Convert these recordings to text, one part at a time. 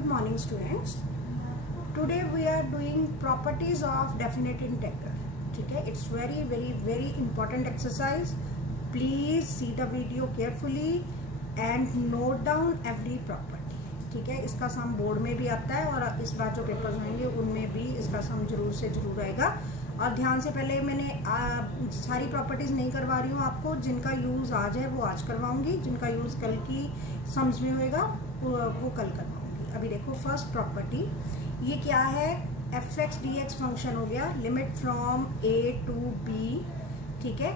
Good morning students. Today we are doing properties of definite integral. ठीक है, it's very important exercise. Please see the video carefully and note down every property. ठीक है, इसका सम board में भी आता है और इस बार जो पेपर्स होंगे उनमें भी इसका सम जरूर से जरूर आएगा। और ध्यान से, पहले मैंने सारी प्रॉपर्टीज नहीं करवा रही हूँ आपको, जिनका यूज़ आज है वो आज करवाऊंगी, जिनका यूज़ कल की सम्स में होएगा वो कल करवाऊंगी। अभी देखो फर्स्ट प्रॉपर्टी, ये क्या है, f x D x function हो गया, limit from a to b. ठीक है,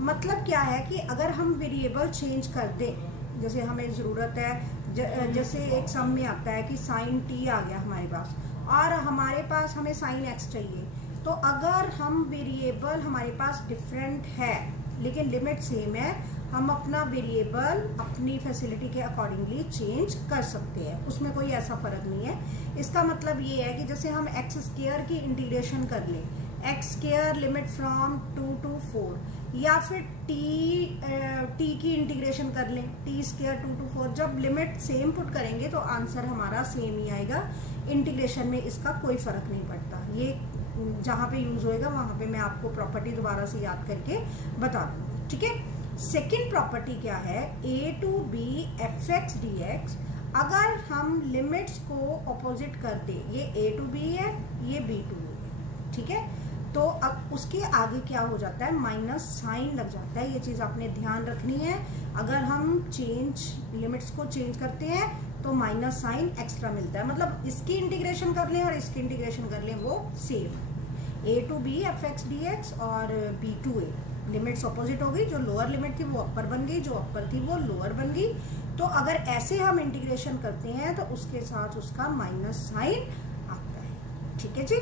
मतलब क्या है कि अगर हम वेरिएबल चेंज कर दें, जैसे हमें ज़रूरत है, जैसे एक सम में आता है कि साइन टी आ गया हमारे पास और हमारे पास हमें साइन एक्स चाहिए, तो अगर हम वेरिएबल हमारे पास डिफरेंट है लेकिन लिमिट सेम है, हम अपना वेरिएबल अपनी फैसिलिटी के अकॉर्डिंगली चेंज कर सकते हैं, उसमें कोई ऐसा फर्क नहीं है। इसका मतलब ये है कि जैसे हम एक्स स्क्वायर की इंटीग्रेशन कर लें, x square limit from 2 to 4, या फिर टी की इंटीग्रेशन कर लें, टी स्क्वायर 2 to 4, जब लिमिट सेम पुट करेंगे तो आंसर हमारा सेम ही आएगा। इंटीग्रेशन में इसका कोई फर्क नहीं पड़ता। ये जहाँ पे यूज होएगा वहां पे मैं आपको प्रॉपर्टी दोबारा से याद करके बता दूंगी। ठीक है, सेकेंड प्रॉपर्टी क्या है, A to B F x D X. अगर हम लिमिट्स को ऑपोजिट कर दे, ये ए टू बी है, ये बी टू बी है, ठीक है, तो अब उसके आगे क्या हो जाता है, माइनस साइन लग जाता है। ये चीज आपने ध्यान रखनी है। अगर हम लिमिट्स को चेंज करते हैं तो माइनस साइन एक्स्ट्रा मिलता है, मतलब इसकी इंटीग्रेशन कर लें और इसकी इंटीग्रेशन कर लें वो same. A to B F x D X और B to A, limits opposite हो गई, जो लोअर लिमिट थी वो अपर बन गई, जो अपर थी वो लोअर बन गई। तो अगर ऐसे हम इंटीग्रेशन करते हैं तो उसके साथ उसका माइनस साइन आता है। ठीक है जी,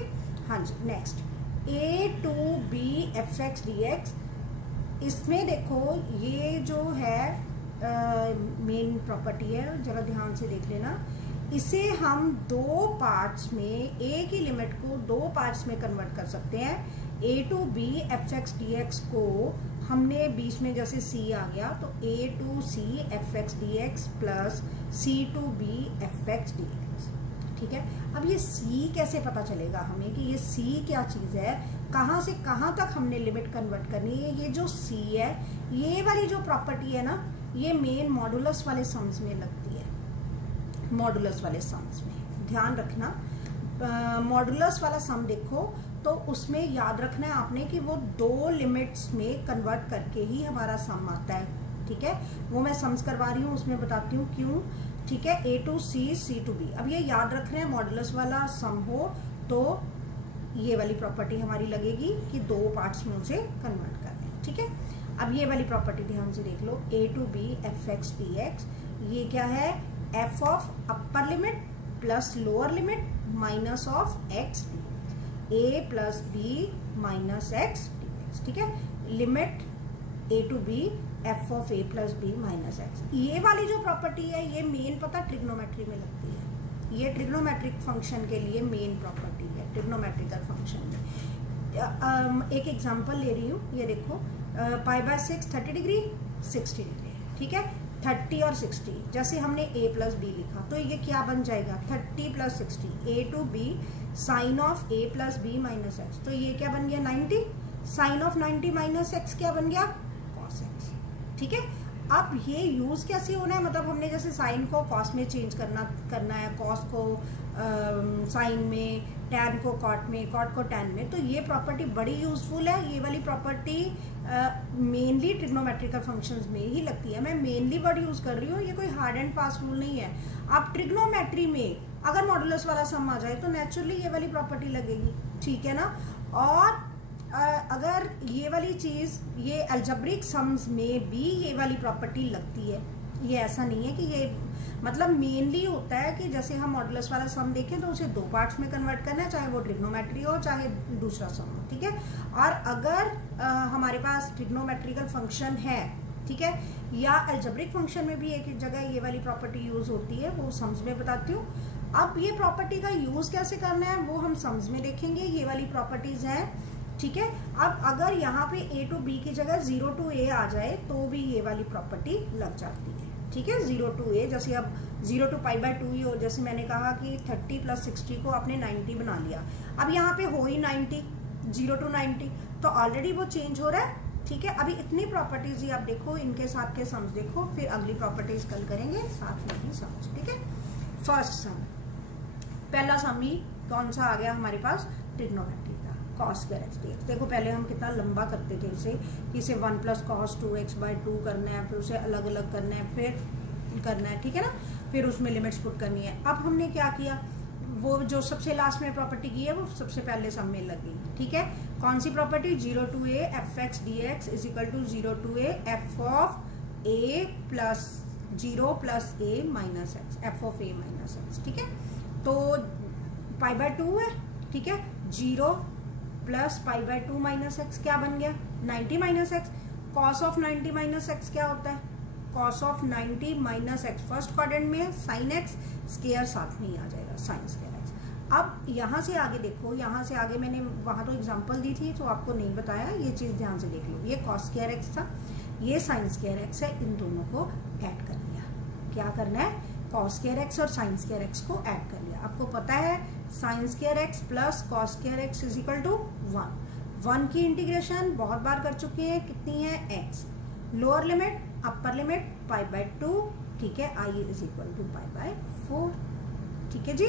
हाँ जी। Next, A to B F x D X, इसमें देखो ये जो है मेन प्रॉपर्टी है, जरा ध्यान से देख लेना। इसे हम दो पार्ट्स में, ए की लिमिट को दो पार्ट्स में कन्वर्ट कर सकते हैं। A to B F x D X को हमने बीच में जैसे सी आ गया तो A to C F x D X plus C to B F x D x. ठीक है, अब ये सी कैसे पता चलेगा हमें कि ये सी क्या चीज़ है, कहाँ से कहाँ तक हमने लिमिट कन्वर्ट करनी है। ये जो सी है, ये वाली जो प्रॉपर्टी है ना, ये मेन मॉडुलस वाले सम्स में लगती है। मॉडुलस वाले सम्स में ध्यान रखना, मॉडुलस वाला सम देखो तो उसमें याद रखना है आपने कि वो दो लिमिट्स में कन्वर्ट करके ही हमारा सम आता है। ठीक है, वो मैं सम्स करवा रही हूँ, उसमें बताती हूँ क्यों। ठीक है, A to C, C to B. अब ये याद रखना है, मॉडुलस वाला सम हो तो ये वाली प्रॉपर्टी हमारी लगेगी कि दो पार्ट्स में उसे कन्वर्ट कर दें। ठीक है, अब ये वाली प्रॉपर्टी ध्यान से देख लो, A to B F x D X, ये क्या है, F of upper limit plus lower limit minus of x D X, A plus B minus x D x. ठीक है, limit A to B F of A plus B minus X. ये वाली जो property है ये main पता trigonometry में लगती है। ये ट्रिग्नोमेट्रिक फंक्शन के लिए मेन प्रॉपर्टी है, ट्रिग्नोमेट्रिकल फंक्शन में। एक एग्जांपल ले रही हूँ, ये देखो, पाई बाय 6 30 डिग्री 60 डिग्री। ठीक है, 30 और 60, जैसे हमने a प्लस बी लिखा तो ये क्या बन जाएगा, 30 plus 60, a to b sine of A plus B minus x, तो ये क्या बन गया 90, साइन ऑफ 90 माइनस एक्स क्या बन गया, कॉस एक्स। ठीक है, अब ये यूज कैसे होना है, मतलब हमने जैसे साइन को कॉस में चेंज करना है, कॉस को साइन में, टैन को कॉट में, कॉट को टैन में, तो ये प्रॉपर्टी बड़ी यूजफुल है। ये वाली प्रॉपर्टी मेनली ट्रिग्नोमेट्रिकल फंक्शंस में ही लगती है। मैं मेनली वर्ड यूज कर रही हूँ, ये कोई हार्ड एंड फास्ट रूल नहीं है। आप ट्रिग्नोमेट्री में अगर मॉडुलस वाला सम आ जाए तो नेचुरली ये वाली प्रॉपर्टी लगेगी। ठीक है ना, और अगर ये वाली चीज, ये अलजेब्रिक सम्स में भी ये वाली प्रॉपर्टी लगती है। ये ऐसा नहीं है कि ये, मतलब मेनली होता है कि जैसे हम मॉडुलस वाला सम देखें तो उसे दो पार्ट्स में कन्वर्ट करना है, चाहे वो ट्रिग्नोमेट्री हो चाहे दूसरा सम हो। ठीक है, और अगर हमारे पास ट्रिग्नोमेट्रिकल फंक्शन है, ठीक है, या अलजेब्रिक फंक्शन में भी एक जगह ये वाली प्रॉपर्टी यूज होती है, वो सम्स में बताती हूँ। अब ये प्रॉपर्टी का यूज कैसे करना है वो हम सम्स में देखेंगे। ये वाली प्रॉपर्टीज हैं। ठीक है, अब अगर यहाँ पे ए टू बी की जगह 0 to a आ जाए तो भी ये वाली प्रॉपर्टी लग जाती है। ठीक है, 0 to a, जैसे अब 0 to पाई बाय 2 ही हो। जैसे मैंने कहा कि 30 + 60 को आपने 90 बना लिया। अब यहाँ पे हो ही 90, 0 to 90, तो ऑलरेडी वो चेंज हो रहा है। ठीक है, अभी इतनी प्रॉपर्टीज ही आप देखो, इनके साथ के सम्स देखो, फिर अगली प्रॉपर्टीज कल करेंगे साथ में ही सम्स। ठीक है, फर्स्ट सम, पहला सम ही कौन सा आ गया हमारे पास, ट्रिग्नोमेट्री का, cos स्क्वायर x dx। देखो पहले हम कितना लंबा करते थे इसे, कि इसे 1 + cos 2x/2 करना है, फिर उसे अलग अलग करना है, फिर करना है, ठीक है ना, फिर उसमें लिमिट्स पुट करनी है। अब हमने क्या किया, वो जो सबसे लास्ट में प्रॉपर्टी की है वो सबसे पहले सम में लगी। ठीक है, कौन सी property, 0 to a f(x) dx = 0 to a f of a + 0 + a - x, f of a - x। ठीक है, तो पाई बाय 2 है। ठीक है, 0 + पाई बाय 2 - x क्या बन गया, 90 - x। cos of 90 - x क्या होता है, cos of 90 - x first quadrant में, sin x स्क्वायर साथ में ही आ जाएगा, sin स्क्वायर x। अब यहाँ से आगे देखो, यहाँ से आगे मैंने वहाँ तो एग्जांपल दी थी तो आपको नहीं बताया, ये चीज़ ध्यान से देख लो। ये cos स्क्वायर x था, ये sin स्क्वायर x है, इन दोनों को ऐड कर लिया। क्या करना है, cos स्क्वायर x और sin स्क्वायर x को ऐड कर लिया। आपको पता है sin square x + cos square x = 1। 1 की इंटीग्रेशन बहुत बार कर चुके हैं, कितनी है, x। Lower limit, upper limit pi by 2। ठीक है, i = पाई बाय 4। ठीक है जी,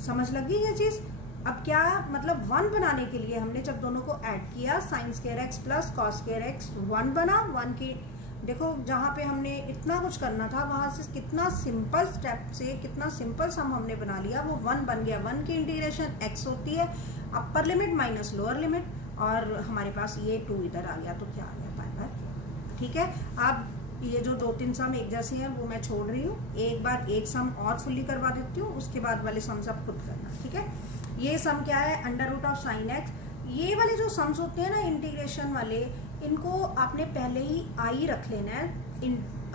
समझ लग गई ये चीज। अब क्या मतलब 1 बनाने के लिए हमने जब दोनों को ऐड किया, sin square x + cos square x 1 बना। 1 की देखो, जहाँ पे हमने इतना कुछ करना था वहां से कितना सिंपल स्टेप से कितना सिंपल सम हमने बना लिया, वो 1 बन गया। 1 की इंटीग्रेशन x होती है, upper limit minus lower limit, और हमारे पास ये 2 इधर आ गया, तो क्या आ गया, पाई बाय 4। ठीक है, अब ये जो 2-3 सम एक जैसे हैं वो मैं छोड़ रही हूँ, एक बार एक सम और फुल्ली करवा देती हूँ, उसके बाद वाले सम्स आप खुद करना। ठीक है, ये सम क्या है, √of sin x। ये वाले जो सम्स होते हैं ना इंटीग्रेशन वाले, इनको आपने पहले ही i रख लेना है,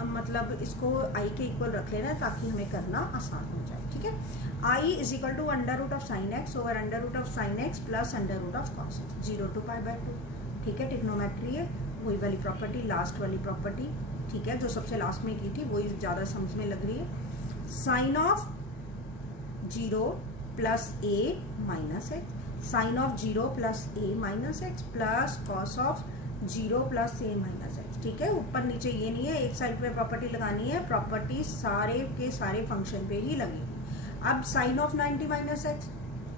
मतलब इसको i के इक्वल रख लेना है ताकि हमें करना आसान हो जाए। ठीक है, i = √of sin x / √of sin x + √of cos x, 0 to pi by 2। ठीक है, ट्रिग्नोमेट्री है, वही वाली प्रॉपर्टी, लास्ट वाली प्रॉपर्टी। ठीक है, जो सबसे लास्ट में की थी वही ज्यादा समझ में लग रही है। sin of 0 + a - x, sin of 0 + a - x + cos of 0 + a - x। ठीक है, ऊपर नीचे ये नहीं है, एक साइड पे प्रॉपर्टी लगानी है, प्रॉपर्टी सारे के सारे फंक्शन पे ही लगेगी। अब sin of 90 - x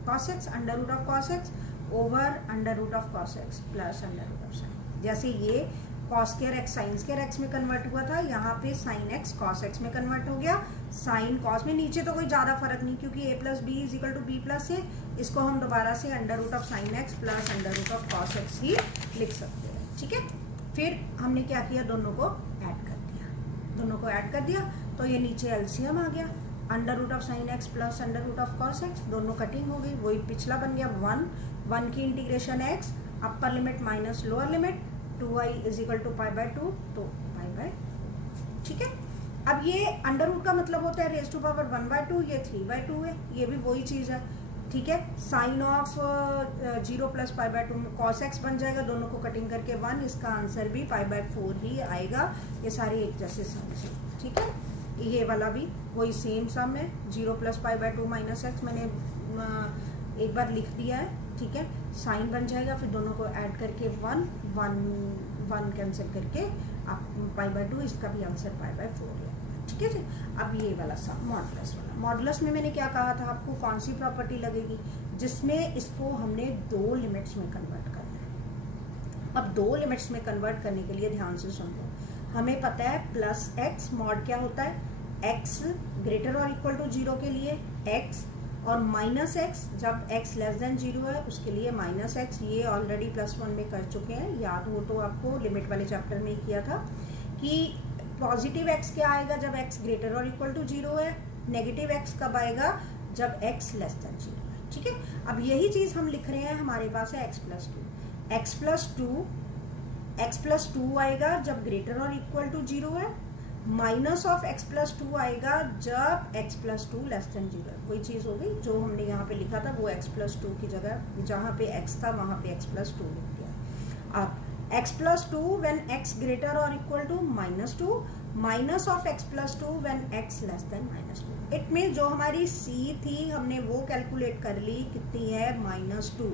cos x √of cos x / √of cos x + √of sin। जैसे ये cos square x sin square x में कन्वर्ट हुआ था, यहाँ पे sin x cos x में कन्वर्ट हो गया। sin cos में नीचे तो कोई ज्यादा फर्क नहीं, क्योंकि a + b = b + a, इसको हम दोबारा से √of sin x + √of cos x ही लिख सकते हैं। ठीक है, फिर हमने क्या किया, दोनों को ऐड कर दिया, दोनों को ऐड कर दिया, तो ये नीचे एलसीएम आ गया, √of sin x + √of cos x, दोनों कटिंग हो गई, वही पिछला बन गया 1 की integration x, upper limit minus lower limit, 2i = pi by 2, तो पाई बाय 4। ठीक है, अब ये अंडर का मतलब होता है रेज़ टू पावर 1/2, ये 3/2 है, ये भी वही चीज है। ठीक है, sin of 0 + pi by 2 cos x बन जाएगा, दोनों को कटिंग करके 1, इसका आंसर भी पाई बाय 4 ही आएगा। ये सारे एक जैसे सम है। ठीक है, ये वाला भी वही सेम सम है, 0 + पाई बाय 2 - x मैंने एक बार लिख दिया है। ठीक है, साइन बन जाएगा, फिर दोनों को ऐड करके 1 कैंसिल करके आप पाई बाय 2, इसका भी आंसर पाई बाय 4 है। ठीक है जी, अब ये वाला सम मॉडुलस वाला, मॉडुलस में मैंने क्या कहा था आपको, कौन सी प्रॉपर्टी लगेगी, जिसमें इसको हमने 2 लिमिट्स में कन्वर्ट करना है। अब 2 लिमिट्स में कन्वर्ट करने के लिए ध्यान से सुन लो, हमें पता है +x मॉड क्या होता है, x > 0 के लिए x, और -x जब x <0 है उसके लिए -x। ये ऑलरेडी +1 में कर चुके हैं, याद हो तो आपको लिमिट वाले चैप्टर में किया था कि पॉजिटिव x क्या आएगा जब x > 0 है, नेगेटिव x कब आएगा जब x <0 है। ठीक है, अब यही चीज हम लिख रहे हैं, हमारे पास है x + 2 आएगा जब > 0 है, -(x + 2) आएगा जब x + 2 <0 है। वही चीज हो गई जो हमने यहाँ पे लिखा था, वो x + 2 की जगह जहाँ पे x था वहां पे x + 2 लिख दिया। अब x + 2 when x > 2, minus of x plus two when x less then minus two. It mean जो हमारी c थी हमने वो कैलकुलेट कर ली, कितनी है -2,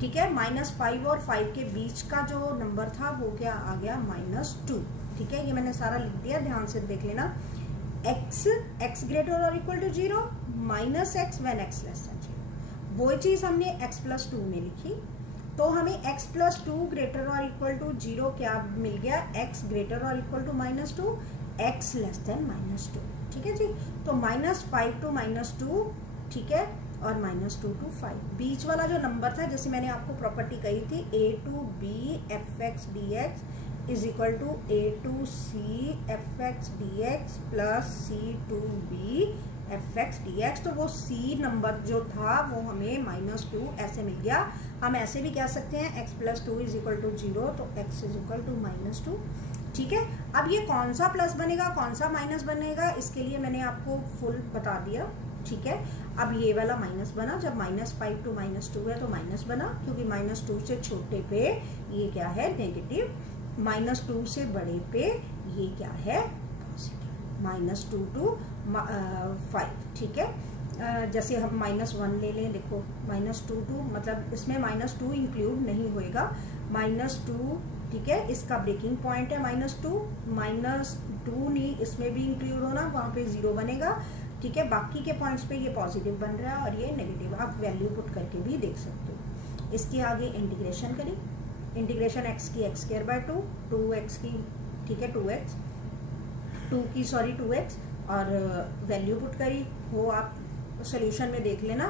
ठीक है। -5 और 5 के बीच का जो नंबर था वो क्या आ गया -2, ठीक है। ये मैंने सारा लिख दिया, ध्यान से देख लेना। x ग्रेटर और equal to 0 -x when x less than 0, वो चीज हमने x प्लस 2 में लिखी। तो हमें x प्लस 2 ग्रेटर और इक्वल टू 0 क्या मिल गया, x ग्रेटर और equal to -2, x less than -2, ठीक है जी। तो -5 टू -2, ठीक है, और -2 टू 5, बीच वाला जो नंबर था, जैसे मैंने आपको प्रॉपर्टी कही थी, a to b fx dx is equal to a to c fx dx plus c to b fx dx। तो वो c नंबर जो था वो हमें -2 ऐसे मिल गया। हम ऐसे भी कह सकते हैं x plus 2 is equal to 0, तो x इज इक्वल टू -2, ठीक है। अब ये कौन सा प्लस बनेगा कौन सा माइनस बनेगा, इसके लिए मैंने आपको फुल बता दिया, ठीक है। अब ये वाला माइनस बना, जब -5 टू -2 है तो माइनस बना, क्योंकि -2 से छोटे पे ये क्या है, नेगेटिव, -2 से बड़े पे ये क्या है, पॉजिटिव, -2 टू 5, ठीक है। जैसे हम -1 ले लें, देखो -2 टू, मतलब इसमें -2 इंक्लूड नहीं होएगा, -2, ठीक है, इसका ब्रेकिंग पॉइंट है -2, -2 नहीं इसमें भी इंक्लूड होना, वहाँ पे 0 बनेगा, ठीक है। बाकी के पॉइंट्स पे ये पॉजिटिव बन रहा है और ये नेगेटिव, आप वैल्यू पुट करके भी देख सकते हो। इसके आगे इंटीग्रेशन करें, इंटीग्रेशन x की x²/2, 2x की, ठीक है, 2x, 2 की सॉरी 2x, और वैल्यू पुट करी हो, आप सोल्यूशन में देख लेना,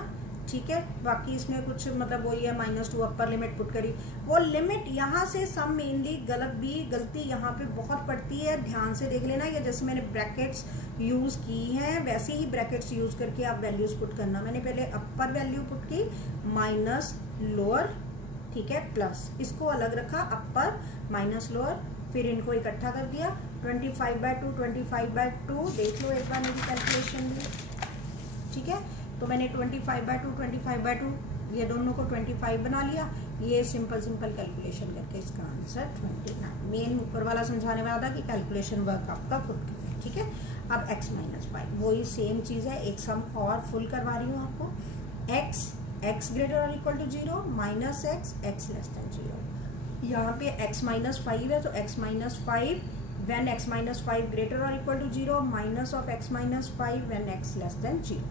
ठीक है। बाकी इसमें कुछ मतलब वही है, -2 अपर लिमिट पुट करी, वो लिमिट यहाँ से सब मेनली गलती यहाँ पे बहुत पड़ती है, ध्यान से देख लेना। ये जैसे मैंने ब्रैकेट्स यूज की हैं वैसे ही ब्रैकेट्स यूज करके आप वैल्यूज पुट करना। मैंने पहले अपर वैल्यू पुट की, माइनस लोअर, ठीक है, प्लस, इसको अलग रखा, अपर माइनस लोअर, फिर इनको इकट्ठा कर दिया, 25/2 25/2, देख लो एक बार मेरी कैलकुलेशन भी, ठीक है। तो मैंने 25/2 25/2 ये दोनों को 25 बना लिया, ये सिंपल कैलकुलेशन करके इसका आंसर 29। मेन ऊपर वाला समझाने वाला था कि कैलकुलेशन वर्क आपका खुद का, ठीक है। अब x - 5 वही सेम चीज है, एक सम और फुल करवा रही हूँ आपको, x ग्रेटर और equal to 0 -x x less than 0। यहाँ पे x - 5 है तो x - 5 व्हेन x - 5 ग्रेटर और equal to 0, minus of x - 5 when x less than 0,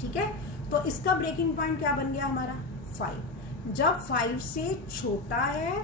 ठीक है। तो इसका ब्रेकिंग पॉइंट क्या बन गया हमारा, 5। जब 5 से छोटा है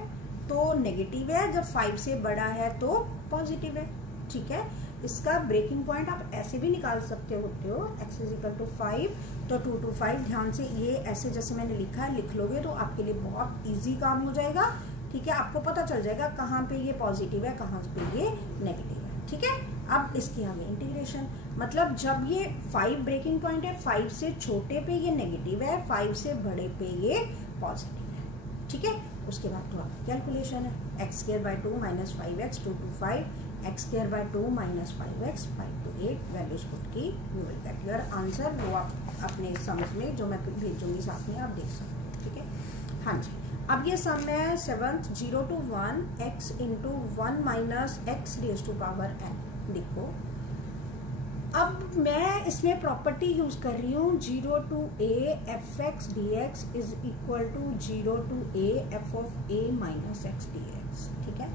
तो नेगेटिव है, जब 5 से बड़ा है तो पॉजिटिव है, ठीक है। इसका ब्रेकिंग पॉइंट आप ऐसे भी निकाल सकते होते हो, x इज इक्वल टू 5, तो 2 to 5, ध्यान से ये ऐसे जैसे मैंने लिखा है लिख लोगे तो आपके लिए बहुत इजी काम हो जाएगा, ठीक है। आपको पता चल जाएगा कहाँ पे ये पॉजिटिव है कहाँ पे ये नेगेटिव है, ठीक है। अब इसके आगे इंटीग्रेशन, मतलब जब ये 5 ब्रेकिंग पॉइंट है, 5 से छोटे पे ये नेगेटिव है, 5 से बड़े पे ये पॉजिटिव है, ठीक है। उसके बाद तो आपकी कैलकुलेशन है, x²/2 -5x 2 to 5, x²/2 -5x 5 to 8, values put की, you will get your answer. वो आप अपने सम्स में जो मैं भेजूंगी साथ में आप देख सकते हो, ठीक है। हाँ जी, अब ये सम है 7th 0 to 1 x into 1 minus x raise to power n। देखो अब मैं इसमें प्रॉपर्टी यूज कर रही हूँ, 0 to a fx dx is equal to 0 to a f of a minus x dx, ठीक है।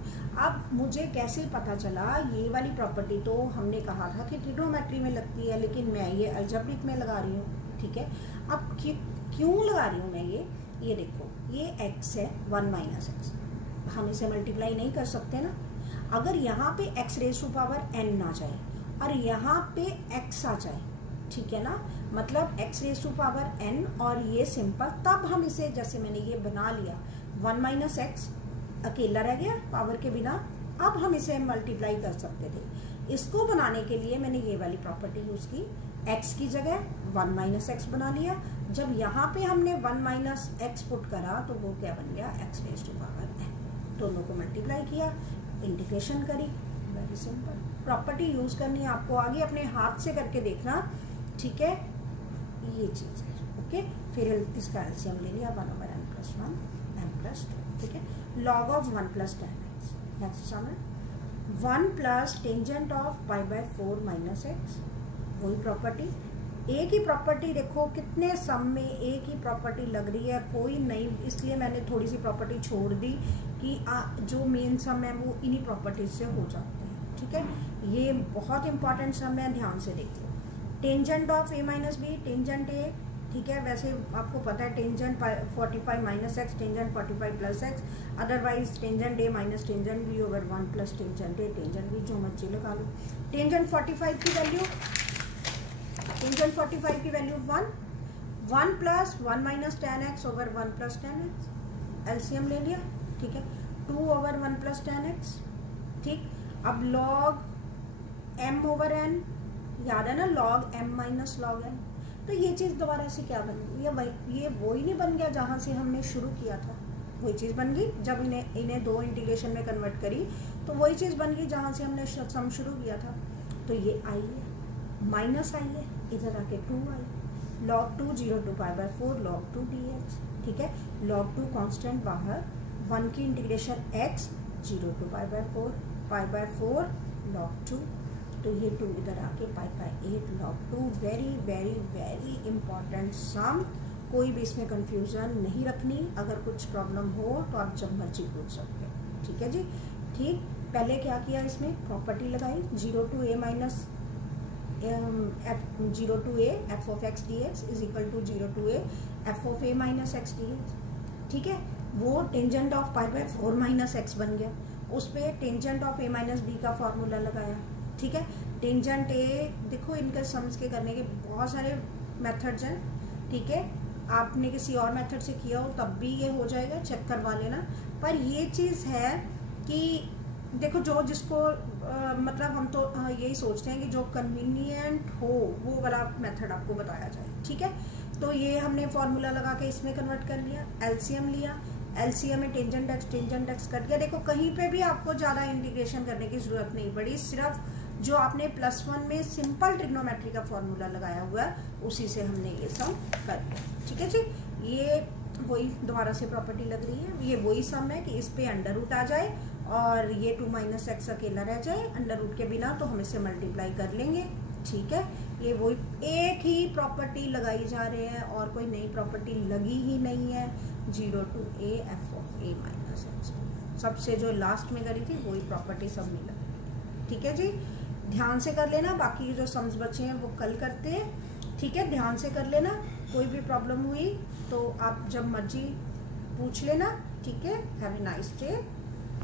अब मुझे कैसे पता चला, ये वाली प्रॉपर्टी तो हमने कहा था कि ट्रिग्नोमेट्री में लगती है, लेकिन मैं ये अलजेब्रिक में लगा रही हूँ, ठीक है। अब क्यों लगा रही हूँ मैं ये देखो, ये x है 1 माइनस एक्स, हम इसे मल्टीप्लाई नहीं कर सकते ना। अगर यहाँ पे x raise to power n ना जाए और यहाँ पे x आ जाए, ठीक है ना, मतलब x raise to power n और ये सिंपल, तब हम इसे, जैसे मैंने ये बना लिया 1 माइनस एक्स अकेला रह गया पावर के बिना, अब हम इसे मल्टीप्लाई कर सकते थे। इसको बनाने के लिए मैंने ये वाली प्रॉपर्टी यूज की, x की जगह 1 माइनस एक्स बना लिया। जब यहाँ पे हमने 1 माइनस एक्स पुट करा तो वो क्या बन गया, x raise to power n। दोनों को मल्टीप्लाई किया, इंटीग्रेशन करी, वेरी सिंपल। प्रॉपर्टी यूज करनी है आपको, आगे अपने हाथ से करके देखना, ठीक है। ये चीज है, ओके। फिर इसका एलसीएम ले लिया, 1/n+1 n+2, ठीक है। log of 1 + tan x, next sum है 1 plus tangent of pi by 4 minus x, वही प्रॉपर्टी। एक ही प्रॉपर्टी देखो कितने सम में एक ही प्रॉपर्टी लग रही है, कोई नहीं, इसलिए मैंने थोड़ी सी प्रॉपर्टी छोड़ दी कि जो मेन सम है वो इन्हीं प्रॉपर्टीज से हो जाते हैं। ठीक है, ये बहुत इंपॉर्टेंट सम है, ध्यान से देखिए। Tangent of a minus b, tangent a, ठीक है, वैसे आपको पता है tangent 45 minus x, tangent 45 plus x, otherwise tangent a minus tangent b over 1 plus tangent a, tangent b, जो मर्जी लगा लो। टेंजेंट 45 की वैल्यू, टेंजेंट 45 की value 1 plus 1 minus ten x over 1 plus ten x, LCM ले लिया। ठीक है, 2 over 1 plus ten x. ठीक, अब लॉग एम ओवर एन, याद है ना, log m minus log n. तो ये चीज़ दोबारा से क्या बन गई, ये वो ही नहीं बन गया जहाँ से हमने शुरू किया था, वही चीज़ बन गई। जब इन्हें दो इंटीग्रेशन में कन्वर्ट करी तो वही चीज़ बन गई जहाँ से हमने सम शुरू किया था। तो ये आई है, माइनस आई है, इधर आके 2 I, log 2 0 to pi by 4 log 2 dx। ठीक है, लॉग 2 कांस्टेंट बाहर, 1 की integration x 0 to pi by 4 log 2, तो ये 2 इधर आके pi by 8 log 2। Very very very important sum, कोई भी इसमें कंफ्यूजन नहीं रखनी। अगर कुछ प्रॉब्लम हो तो आप जब मर्जी पूछ सकते हैं। ठीक है जी, ठीक। पहले क्या किया, इसमें प्रॉपर्टी लगाई 0 to a minus 0 to a f of x D x is equal to 0 to a f of a minus x D x. ठीक है, वो tangent of pi by 4 minus x बन गया, उस पर tangent of a minus b का formula लगाया। ठीक है, टेंजेंट ए, देखो इनके सम्स के करने के बहुत सारे मेथड्स हैं। ठीक है, आपने किसी और मेथड से किया हो तब भी ये हो जाएगा, चेक करवा लेना। पर ये चीज़ है कि देखो जो जिसको मतलब हम तो यही सोचते हैं कि जो कन्वीनियंट हो वो वाला मेथड आपको बताया जाए। ठीक है, तो ये हमने फॉर्मूला लगा के इसमें कन्वर्ट कर लिया, एलसीएम लिया, एलसीएम में टेंजेंट एक्स कट गया। देखो कहीं पे भी आपको ज़्यादा इंटीग्रेशन करने की ज़रूरत नहीं पड़ी, सिर्फ जो आपने +1 में सिंपल ट्रिग्नोमेट्री का फॉर्मूला लगाया हुआ है उसी से हमने ये सम कर दिया। ठीक है जी, ये वही दोबारा से प्रॉपर्टी लग रही है, ये वही सम है कि इस पे अंडर रूट आ जाए और ये 2 माइनस एक्स अकेला रह जाए अंडर रूट के बिना, तो हम इसे मल्टीप्लाई कर लेंगे। ठीक है, ये वही एक ही प्रॉपर्टी लगाई जा रही है और कोई नई प्रॉपर्टी लगी ही नहीं है। 0 to a f of a minus x, सबसे जो लास्ट में करी थी वही प्रॉपर्टी सब में लगी। ठीक है जी, ध्यान से कर लेना, बाकी जो सम्स बचे हैं वो कल करते हैं। ठीक है, ध्यान से कर लेना, कोई भी प्रॉब्लम हुई तो आप जब मर्जी पूछ लेना। ठीक है, हैव ए नाइस डे।